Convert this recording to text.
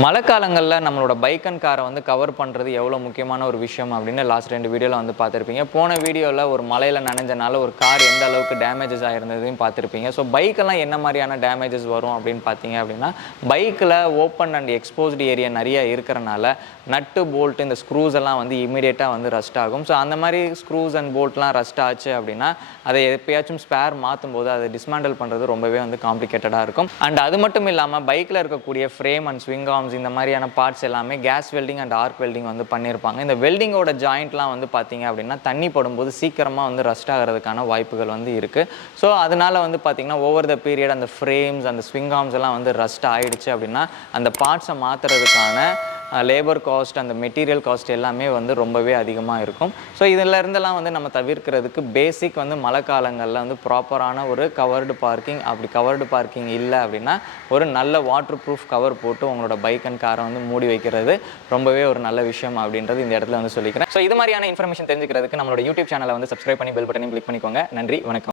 மழைக்காலங்களில் நம்மளோட bike and காரை வந்து கவர் பண்ணுறது எவ்வளோ முக்கியமான ஒரு விஷயம் அப்படின்னு லாஸ்ட் 2 வீடியோவில் வந்து பார்த்துருப்பீங்க. போன வீடியோவில் ஒரு மழையில் நனைஞ்சனால ஒரு கார் எந்த அளவுக்கு டேமேஜஸ் ஆகிருந்ததையும் பார்த்துருப்பீங்க. ஸோ பைக்கெல்லாம் என்ன மாதிரியான டேமேஜஸ் வரும் அப்படின்னு பார்த்தீங்க அப்படின்னா, பைக்கில் ஓப்பன் அண்ட் எக்ஸ்போஸ்டு ஏரியா நிறைய இருக்கிறனால நட்டு போல்ட்டு இந்த ஸ்க்ரூஸ் எல்லாம் வந்து இமீடியட்டாக வந்து ரஸ்ட் ஆகும். ஸோ அந்த மாதிரி ஸ்க்ரூஸ் அண்ட் போல்ட்லாம் ரஸ்ட் ஆச்சு அப்படின்னா அதை எப்பயாச்சும் ஸ்பேர் மாற்றும் போது அதை டிஸ்மேண்டில் பண்ணுறது ரொம்பவே வந்து காம்ப்ளிகேட்டடாக இருக்கும். அண்ட் அது மட்டும் இல்லாமல் பைக்கில் இருக்கக்கூடிய ஃப்ரேம் அண்ட் ஸ்விங் இந்த மாதிரியான பார்ட்ஸ் எல்லாமே gas welding and arc welding வந்து பண்ணியிருப்பாங்க. இந்த வெல்டிங்கோட ஜாயிண்ட்லாம் வந்து பார்த்தீங்க அப்படின்னா தண்ணி படும்போது சீக்கிரமாக வந்து ரஸ்ட் ஆகிறதுக்கான வாய்ப்புகள் வந்து இருக்குது. ஸோ அதனால வந்து பார்த்தீங்கன்னா ஓவர் த பீரியட் அந்த ஃப்ரேம்ஸ் அந்த ஸ்விங் ஆர்ம்ஸ் எல்லாம் வந்து ரஸ்ட் ஆகிடுச்சு அப்படின்னா அந்த பார்ட்ஸை மாற்றுறதுக்கான லேபர் காஸ்ட் அந்த மெட்டீரியல் காஸ்ட் எல்லாமே வந்து ரொம்பவே அதிகமாக இருக்கும். ஸோ இதிலருந்தெல்லாம் வந்து நம்ம தவிர்க்கிறதுக்கு பேசிக் வந்து மழை காலங்களில் வந்து ப்ராப்பரான ஒரு கவர்டு பார்க்கிங், அப்படி கவர்டு பார்க்கிங் இல்லை அப்படின்னா ஒரு நல்ல வாட்டர் ப்ரூஃப் கவர் போட்டு உங்களோட பைக் அண்ட் காரை வந்து மூடி வைக்கிறது ரொம்பவே ஒரு நல்ல விஷயம் அப்படின்றது இந்த இடத்துல வந்து சொல்லிக்கிறேன். ஸோ இது மாதிரியான இன்ஃபர்மேஷன் தெரிஞ்சுக்கிறதுக்கு நம்மளோட யூடியூப் சேனலை வந்து சப்ஸ்கிரைப் பண்ணி பெல் பட்டனையும் கிளிக் பண்ணிக்கோங்க. நன்றி, வணக்கம்.